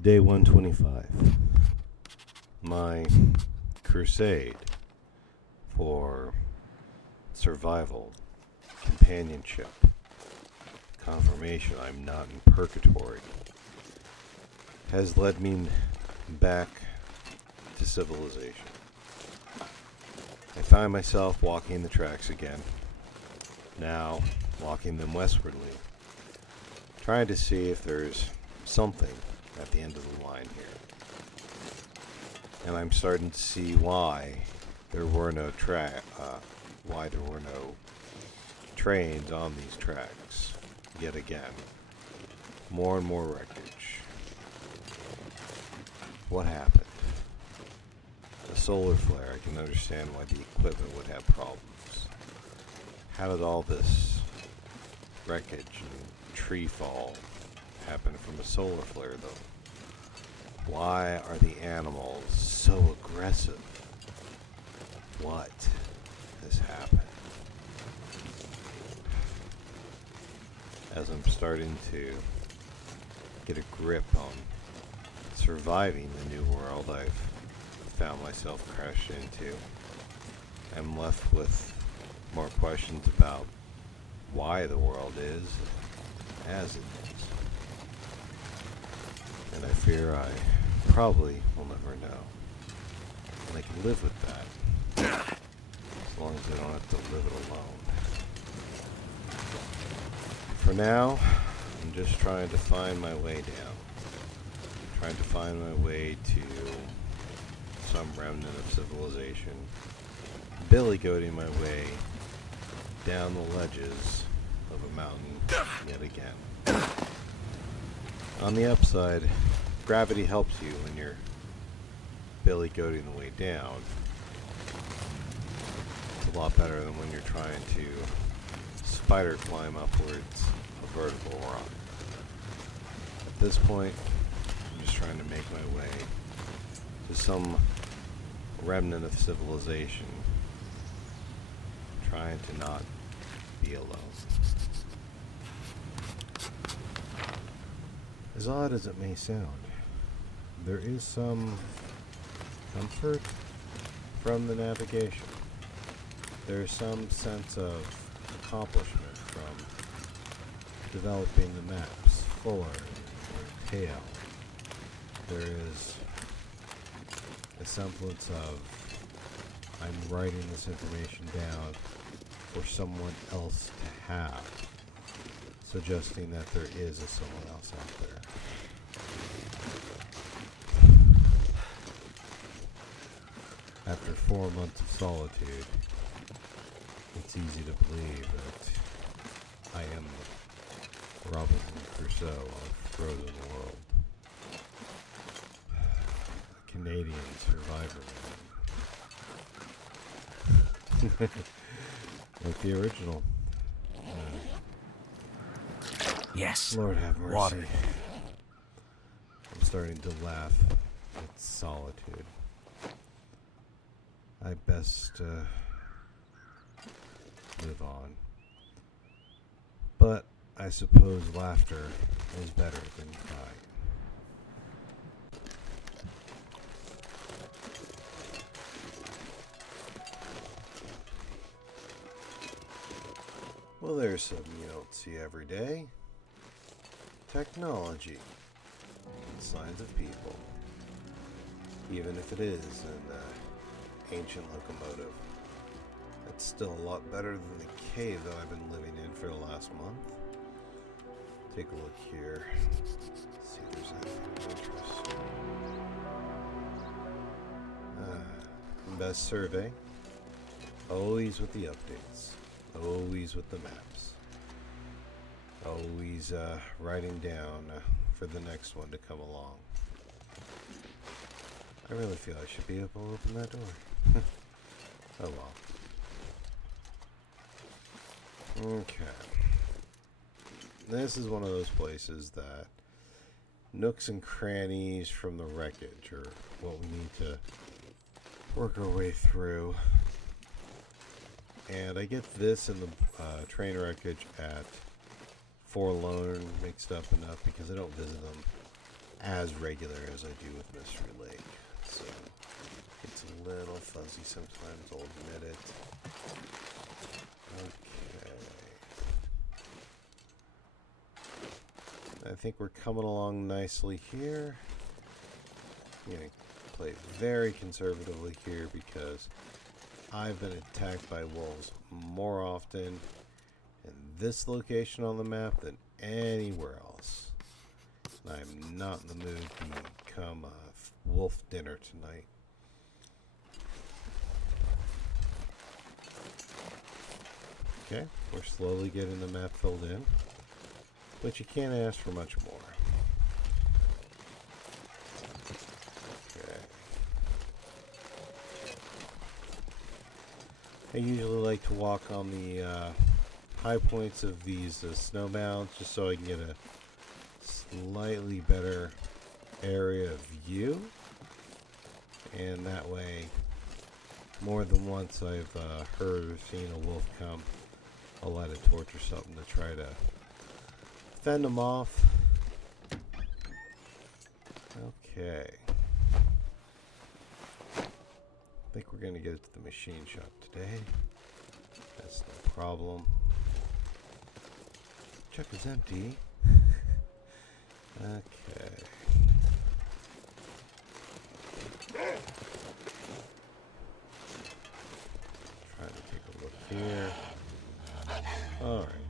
Day 125. My crusade for survival, companionship, confirmation I'm not in purgatory has led me back to civilization. I find myself walking the tracks again, now walking them westwardly, trying to see if there's something at the end of the line here. And I'm starting to see why there were no trains on these tracks yet again. More and more wreckage. What happened? A solar flare. I can understand why the equipment would have problems. How did all this wreckage and tree fall happen from a solar flare, though? Why are the animals so aggressive? What has happened? As I'm starting to get a grip on surviving the new world I've found myself crashed into, I'm left with more questions about why the world is as it is. And I fear I probably will never know. And I can live with that, as long as I don't have to live it alone. For now, I'm just trying to find my way down. Trying to find my way to some remnant of civilization. Billy goating my way down the ledges of a mountain yet again. On the upside, gravity helps you when you're billy goating the way down. It's a lot better than when you're trying to spider climb upwards a vertical rock. At this point, I'm just trying to make my way to some remnant of civilization, trying to not be alone. As odd as it may sound, there is some comfort from the navigation. There's some sense of accomplishment from developing the maps forward or tail. There is a semblance of I'm writing this information down for someone else to have, suggesting that there is a someone else out there. After 4 months of solitude, it's easy to believe that I am Robinson Crusoe of Frozen World. A Canadian survivor man. Like the original. Yes. Lord have mercy. Water. I'm starting to laugh at solitude. I best live on. But I suppose laughter is better than crying. Well, there's something you don't see every day. Technology. Signs of people. Even if it is an ancient locomotive. It's still a lot better than the cave that I've been living in for the last month. Take a look here. See if there's anything of interest. Best survey. Always with the updates. Always with the maps. Always writing down for the next one to come along. I really feel I should be able to open that door. Oh well. Okay. This is one of those places that nooks and crannies from the wreckage are what we need to work our way through. And I get this and the train wreckage at Forlorn mixed up enough because I don't visit them as regular as I do with Mystery Lake. So it's a little fuzzy sometimes, I'll admit it. Okay. I think we're coming along nicely here. I'm going to play very conservatively here because I've been attacked by wolves more often in this location on the map than anywhere else. And I'm not in the mood to become a wolf dinner tonight. Okay, we're slowly getting the map filled in, but you can't ask for much more. Okay. I usually like to walk on the high points of these snow mounds just so I can get a slightly better area of view, and that way more than once I've heard or seen a wolf come, I'll light a torch or something to try to fend them off. Okay, I think we're gonna get it to the machine shop today. That's no problem. Truck is empty. Okay. Trying to take a look here. All right.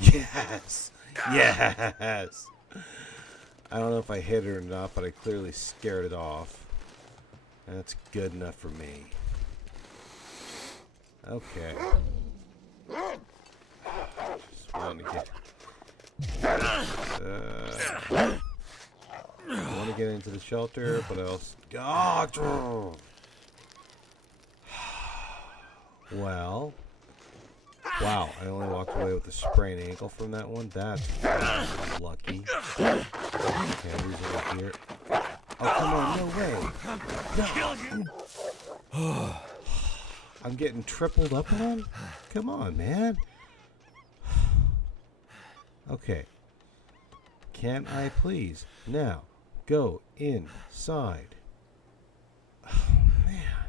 Yes! Yes! I don't know if I hit it or not, but I clearly scared it off. And that's good enough for me. Okay. Just wanted to get... I want to get into the shelter, but I also... God! Well... Wow, I only walked away with a sprained ankle from that one. That's lucky. Okay, who's over here? Oh, come on, no way. No. I'm getting tripled up on? Come on, man. Okay. Can I please now go inside? Oh, man.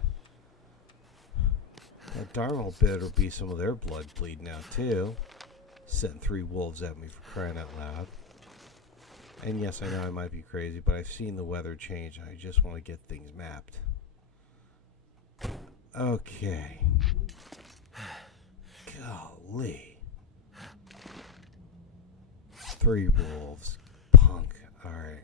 That darn well better be some of their blood bleeding out, too. Setting 3 wolves at me for crying out loud. And yes, I know I might be crazy, but I've seen the weather change, and I just want to get things mapped. Okay. Golly. 3 wolves. Punk. Alright.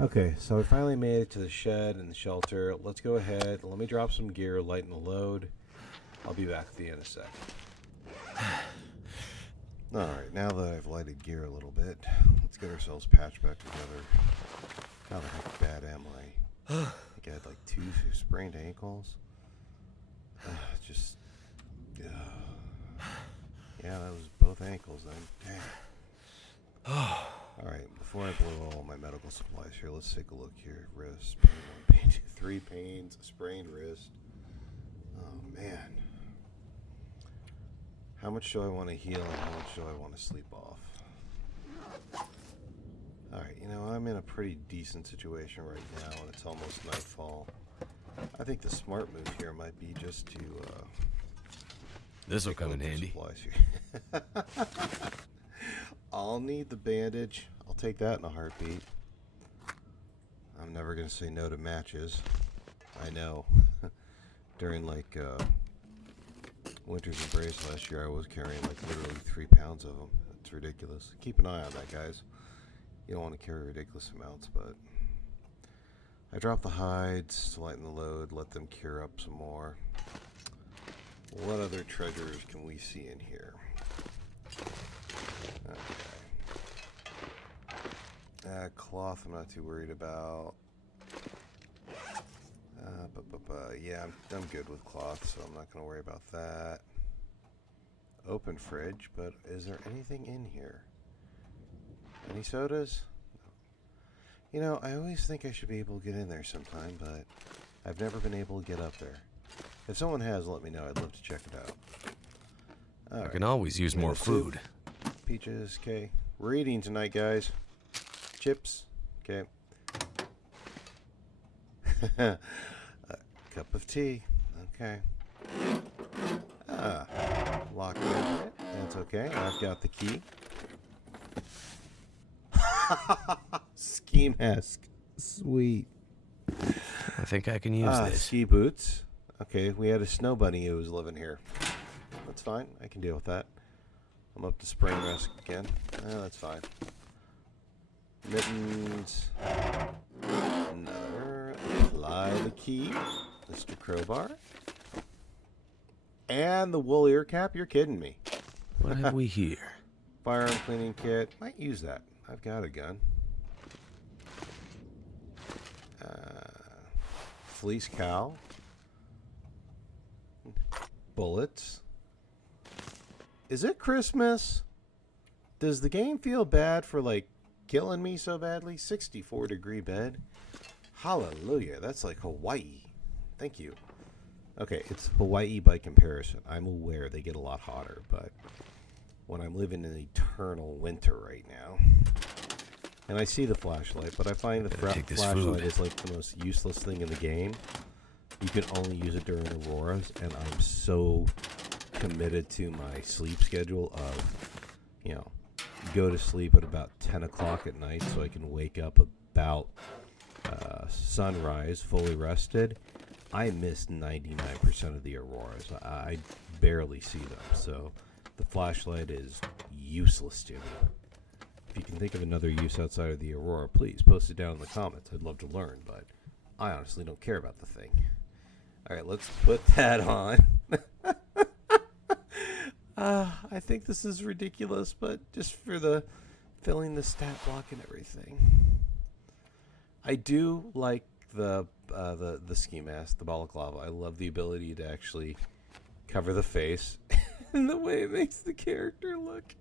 Okay, so I finally made it to the shed and the shelter. Let's go ahead. Let me drop some gear, lighten the load. I'll be back with you in a sec. Alright, now that I've lighted gear a little bit, let's get ourselves patched back together. How the heck bad am I? I think I had like 2 sprained ankles. Yeah, that was both ankles then. Damn. Alright, before I blow all my medical supplies here, let's take a look here. Wrist, pain 1, pain 2, 3 pains, a sprained wrist. Oh, man. How much do I want to heal and how much do I want to sleep off? Alright, you know, I'm in a pretty decent situation right now, and it's almost nightfall. I think the smart move here might be just to, This'll come in handy. I'll need the bandage. I'll take that in a heartbeat. I'm never going to say no to matches. I know. During, like, Winter's Embrace last year, I was carrying, like, literally 3 pounds of them. It's ridiculous. Keep an eye on that, guys. You don't want to carry ridiculous amounts, but... I dropped the hides to lighten the load, let them cure up some more. What other treasures can we see in here? Okay. Cloth I'm not too worried about. Yeah, I'm good with cloth, so I'm not going to worry about that. Open fridge, but is there anything in here? Any sodas? No. You know, I always think I should be able to get in there sometime, but I've never been able to get up there. If someone has, let me know. I'd love to check it out. All I right. can always use more Tomato soup. food. Peaches, okay. We're eating tonight, guys. Chips, okay. A cup of tea, okay. Locked in it. That's okay. I've got the key. Ski mask. Sweet. I think I can use this. Ski boots. Okay, we had a snow bunny who was living here. That's fine. I can deal with that. I'm up to spring mask again. That's fine. Mittens. Another. Apply the key. Mr. Crowbar. And the wool ear cap. You're kidding me. What have we here? Firearm cleaning kit. Might use that. I've got a gun. Fleece cow. Bullets. Is it Christmas? Does the game feel bad for, like, killing me so badly? 64-degree bed. Hallelujah. That's like Hawaii. Thank you. Okay, it's Hawaii by comparison. I'm aware they get a lot hotter, but when I'm living in eternal winter right now, and I see the flashlight, but I find the flashlight is like the most useless thing in the game. You can only use it during auroras, and I'm so committed to my sleep schedule of, you know, go to sleep at about 10 o'clock at night so I can wake up about sunrise fully rested. I miss 99% of the auroras. I barely see them, so the flashlight is useless to me. If you can think of another use outside of the aurora, please post it down in the comments. I'd love to learn, but I honestly don't care about the thing. All right, let's put that on. I think this is ridiculous, but just for the filling the stat block and everything. I do like the ski mask, the balaclava. I love the ability to actually cover the face and the way it makes the character look.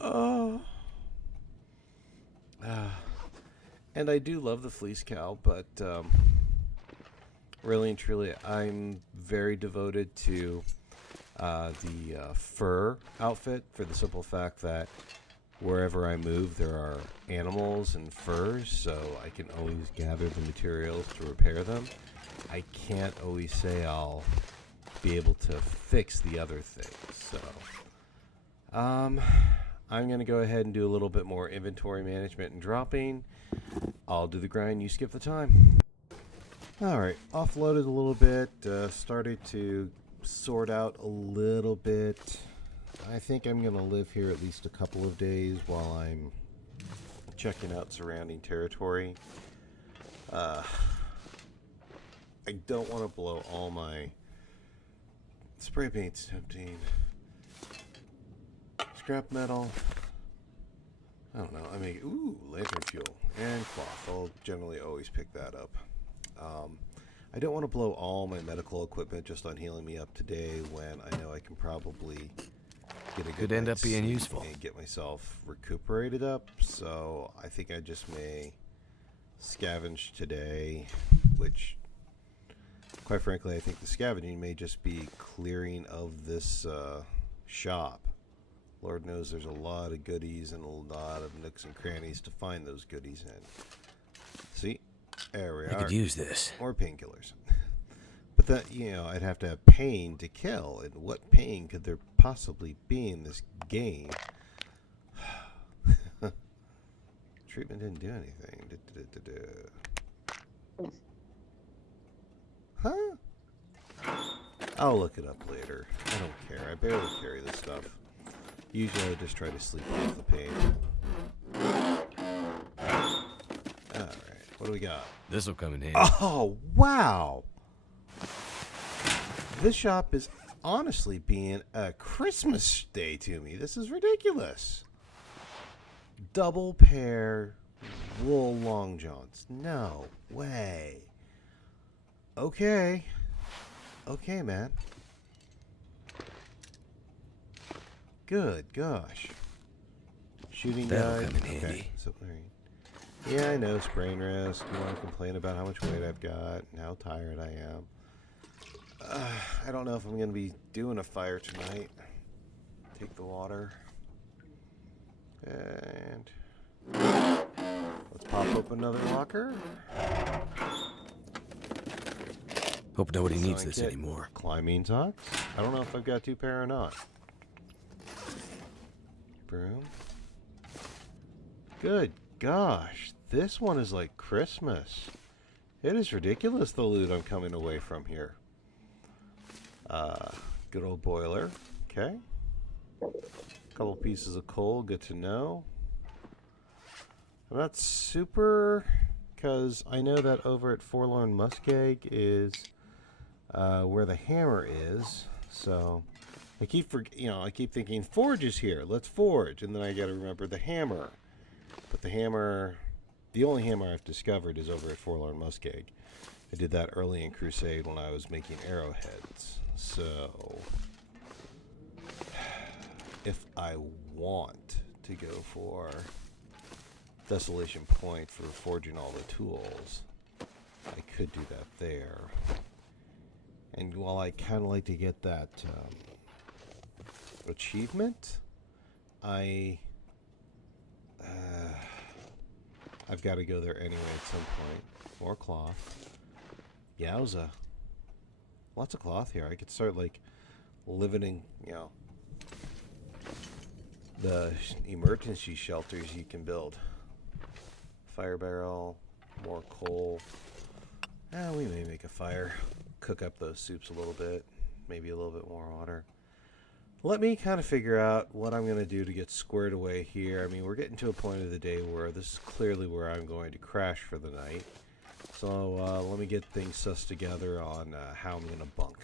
Oh. And I do love the fleece cow, but really and truly, I'm very devoted to the fur outfit for the simple fact that wherever I move, there are animals and furs, so I can always gather the materials to repair them. I can't always say I'll be able to fix the other things, so I'm going to go ahead and do a little bit more inventory management and dropping. I'll do the grind, you skip the time. Alright, offloaded a little bit, started to sort out a little bit. I think I'm going to live here at least a couple of days while I'm checking out surrounding territory. I don't want to blow all my spray paint's tempting. Scrap metal. I don't know. I mean, ooh, lantern fuel and cloth. I'll generally always pick that up. I don't want to blow all my medical equipment just on healing me up today when I know I can probably get a good Could end up being sleep useful and get myself recuperated up. So I think I just may scavenge today, which, quite frankly, I think the scavenging may just be clearing of this shop. Lord knows there's a lot of goodies and a lot of nooks and crannies to find those goodies in. See? There we are. I could use this. Or painkillers. But that, you know, I'd have to have pain to kill. And what pain could there possibly be in this game? Treatment didn't do anything. Huh? I'll look it up later. I don't care. I barely carry this stuff. Usually I just try to sleep off the pain. Alright, what do we got? This'll come in handy. Oh, wow! This shop is honestly being a Christmas day to me. This is ridiculous. Double pair wool long johns. No way. Okay. Okay, man. Good gosh. Shooting That'll guide. come in handy. Okay. So, Yeah, I know, sprain risk. You want to complain about how much weight I've got and how tired I am. I don't know if I'm going to be doing a fire tonight. Take the water. And let's pop open another locker. Hope nobody needs So I this get anymore. Climbing socks. I don't know if I've got 2 pair or not. Broom. Good gosh, this one is like Christmas. It is ridiculous the loot I'm coming away from here. Good old boiler. Okay. Couple pieces of coal, good to know. I'm not super, because I know that over at Forlorn Muskeg is where the hammer is. So I keep thinking forge is here. Let's forge, and then I got to remember the hammer. But the hammer, the only hammer I've discovered is over at Forlorn Muskeg. I did that early in Crusade when I was making arrowheads. So if I want to go for Desolation Point for forging all the tools, I could do that there. And while I kind of like to get that achievement, I've got to go there anyway at some point. More cloth. Yowza. Lots of cloth here. I could start like living in, the emergency shelters you can build. Fire barrel, more coal. We may make a fire. Cook up those soups a little bit. Maybe a little bit more water. Let me kind of figure out what I'm going to do to get squared away here. I mean, we're getting to a point of the day where this is clearly where I'm going to crash for the night. So let me get things sussed together on how I'm going to bunk.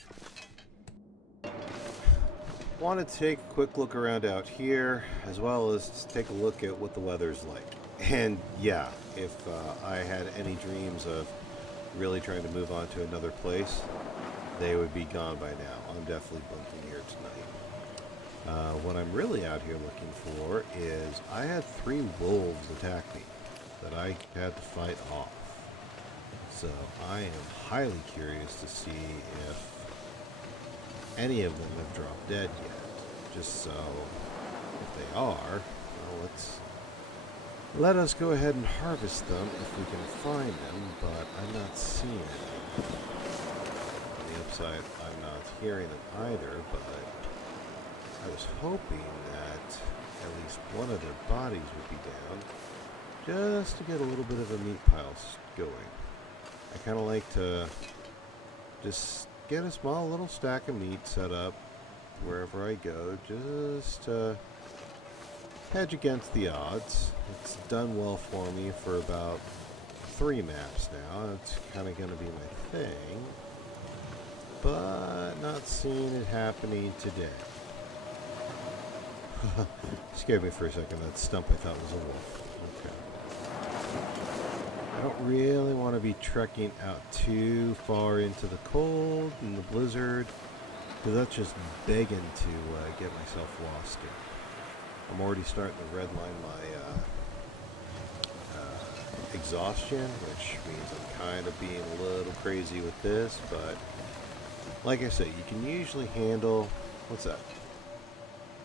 Want to take a quick look around out here, as well as take a look at what the weather's like. And yeah, if I had any dreams of really trying to move on to another place, they would be gone by now. I'm definitely bunking here tonight. What I'm really out here looking for is I had 3 wolves attack me that I had to fight off. So I am highly curious to see if any of them have dropped dead yet. Just so if they are, well, let us go ahead and harvest them if we can find them, but I'm not seeing them. On the upside, I'm not hearing them either, but I was hoping that at least one of their bodies would be down, just to get a little bit of a meat pile going. I kind of like to just get a small little stack of meat set up wherever I go, just to hedge against the odds. It's done well for me for about 3 maps now. It's kind of going to be my thing, but not seeing it happening today. Scared me for a second. That stump I thought was a wolf. Okay. I don't really want to be trekking out too far into the cold and the blizzard, because that's just begging to get myself lost in. I'm already starting to redline my exhaustion, which means I'm kind of being a little crazy with this, but like I say, you can usually handle... What's that?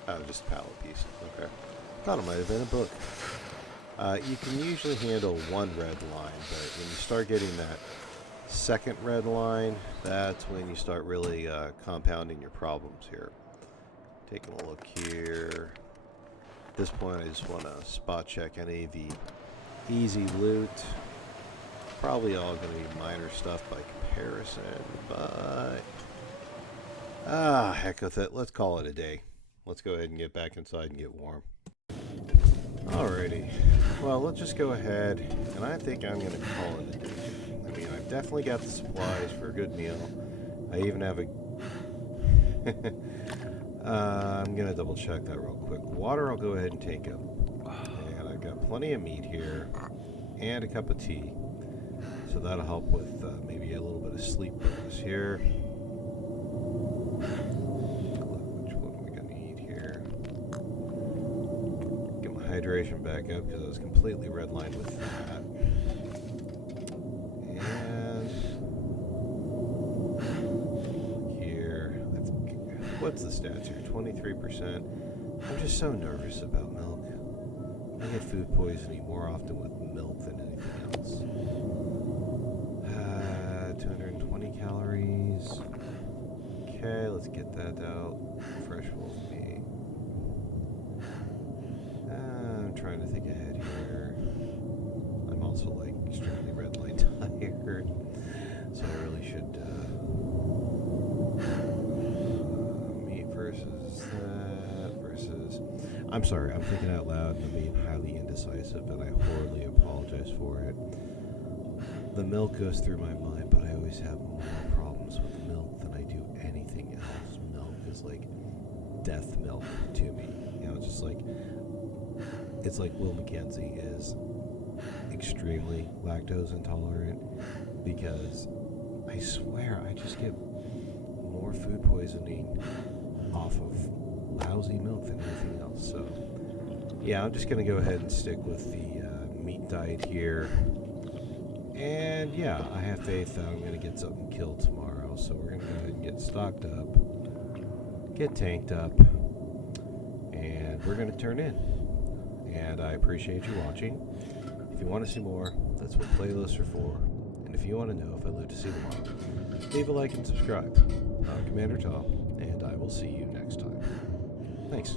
Oh, just a pallet piece. Okay. Thought it might have been a book. You can usually handle 1 red line, but when you start getting that second red line, that's when you start really compounding your problems here. Taking a look here. At this point, I just want to spot check any of the easy loot. Probably all going to be minor stuff by comparison, but... heck with it. Let's call it a day. Let's go ahead and get back inside and get warm. Alrighty. Well, let's just go ahead, and I think I'm going to call it a day. I mean, I've definitely got the supplies for a good meal. I even have a... I'm going to double check that real quick. Water I'll go ahead and take up. And I've got plenty of meat here, and a cup of tea. So that'll help with maybe a little bit of sleep bonus here. Hydration back up because I was completely redlined with that. what's the stats here? 23%. I'm just so nervous about milk. I get food poisoning more often with milk than anything else. 220 calories. Okay, let's get that out. Fresh wolf meat. I'm trying to think ahead here. I'm also like extremely red light tired, so I really should meat versus that versus. I'm sorry, I'm thinking out loud and I'm being highly indecisive, and I horribly apologize for it. The milk goes through my mind, but I always have more problems with milk than I do anything else. Milk is like death milk to me. You know, just like it's like Will McKenzie is extremely lactose intolerant, because I swear I just get more food poisoning off of lousy milk than anything else. So yeah, I'm just gonna go ahead and stick with the meat diet here. And yeah, I have faith that I'm going to get something killed tomorrow, so we're going to go ahead and get stocked up, get tanked up, and we're going to turn in. And I appreciate you watching. If you want to see more, that's what playlists are for. And if you want to know if I live to see tomorrow, leave a like and subscribe. I'm Commander Tom, and I will see you next time. Thanks.